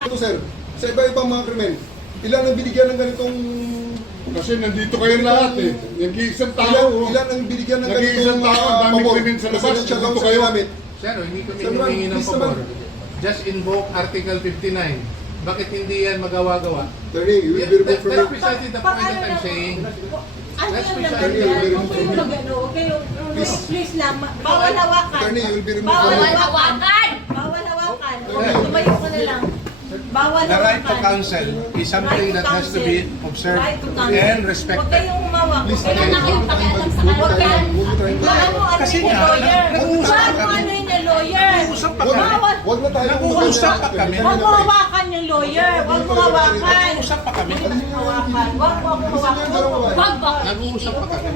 Ito sir, sa iba-ibang mga krimen, ilan ang binigyan ng ganitong... Kasi nandito kayo lahat eh. Nag-iisang tao. Ilan ang binigyan ng Nag-iisang ganitong tao, dami pabor? krimen sa labas. Residential Nandito loans kayo. namin. Sir, hindi kami Sir, humingi ng please pabor. naman. Just invoke Article 59. Bakit hindi yan magawa-gawa? Attorney, you will be removed from That's it. precisely the point that I'm saying. Ano That's yung precisely naman the yan? point. Huwag kayong mag-ano, huwag kayong, please lang, bawal hawakan. Attorney, you will be removed Bawal from it. hawakan! Bawal hawakan. Tumayo ka na lang. Bawal The right to hawakan. counsel is something that has to be observed Right to counsel. and Huwag respected. kayong umawak. Please, Huwag kayong attorney. nakipakialam sa kanila. Huwag kayong, ano Kasi yung nga, lawyer? nag-uusap Huwag pa mo kami. ano yung lawyer? Nag-uusap pa Huwag kami. Bawal. Huwag na tayo Nag-uusap pa kami. Huwag mo hawakan yung lawyer. Huwag mo hawakan. Nag-uusap pa kami. Hawakan. Huwag mo hawakan. Huwag ba? Nag-uusap pa kami.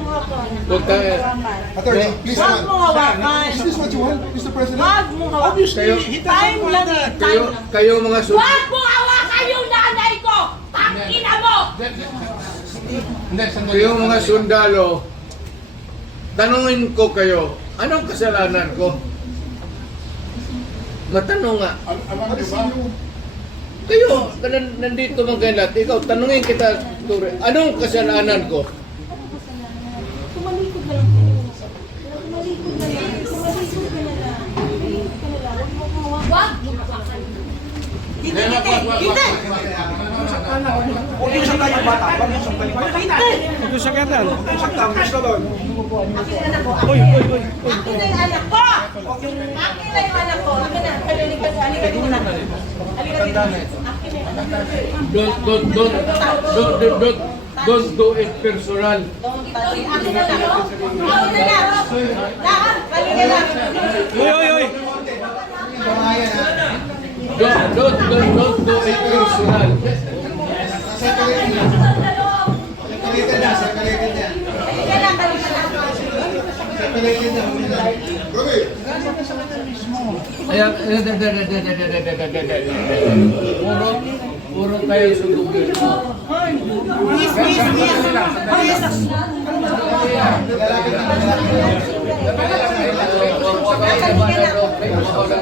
Huwag tayo. Attorney, please Huwag naman. mo hawakan. Is this what you want, Mr. President? Huwag mo hawakan. Obviously, he doesn't Time want lang that. eh. Time lang. Kayo mga Huwag mo hawakan yung nanay ko! Tangina mo! Hindi, sandali. kayo mga sundalo, tanungin ko kayo, anong kasalanan ko? Matanong nga. Alam niyo ba? Kayo, nandito mga kayo lahat. Ikaw, tanungin kita, Ture, anong kasalanan ko? Tumalikod na lang po. Tumalikod na lang. Tumalikod ka na lang. Tumalikod ka na lang. Huwag mo hawakan. Huwag mo hawakan. Hindi, hindi, hindi. Huwag yung saktan yung bata. Huwag yung saktan yung bata. Huwag yung saktan. Huwag yung saktan. Gusto doon. Akin na ko. Uy, uy, uy. Akin na yung anak ko! Akin na yung anak ko. Akin na. Halika dito na. Halika dito. Akin na yung anak ko. Don't do it personal. Akin na lang. Akin na lang. Lahat. Halika lang. Uy, uy, uy. Don't do it personal. Halika lang. Halika lang. Grabe. Kaya, puro tayo sa gobyerno.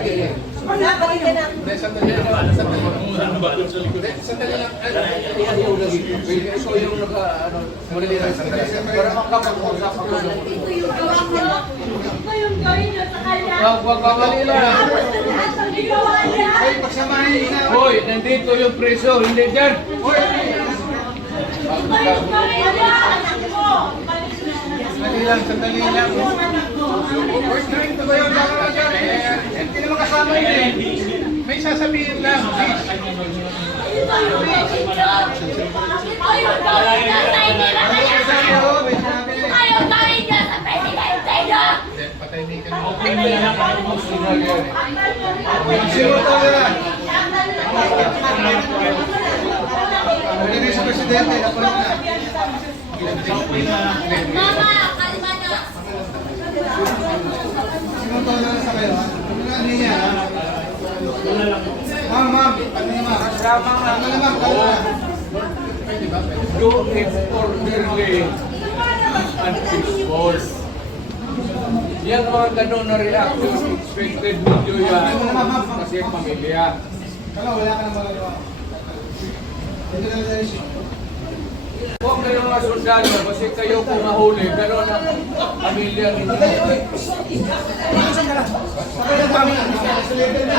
Halika lang. Hindi, sandali lang. Sandali lang. Ikaw yung sandali lang. Para makapag-usap ako. Ngayon gawin niyo sa kanya. Dali lang. Lahat ng ginawa niya. Hoy, nandito yung preso, hindi dyan. Ngayon gawin niya. Anak ko. Sandali lang, sandali lang. We're trying to go yung hindi naman kasama yun eh. May sasabihin lang. Please. Ayaw gawin niya sa hindi na kaya. Ayaw gawin niya sa presidente niya. Hindi, patahimikan mo. Sino to yan? Hindi sa presidente. Napalit na. Mama, kalma na. Sino to yan sa kayo? Ano niya? Ma'am, ma'am. Ano niya, ma'am? Ano niya, ma'am? Do it orderly and peaceful. Yan mga ganun na reaction, expected video yan. Kasi pamilya. Kala, wala ka nang magagawa. Hindi na tayo siya. Huwag kayo mga sundalo, kasi kayo kung mahuli, ganun ang pamilya ninyo. Sakay ng mami. Sa level na.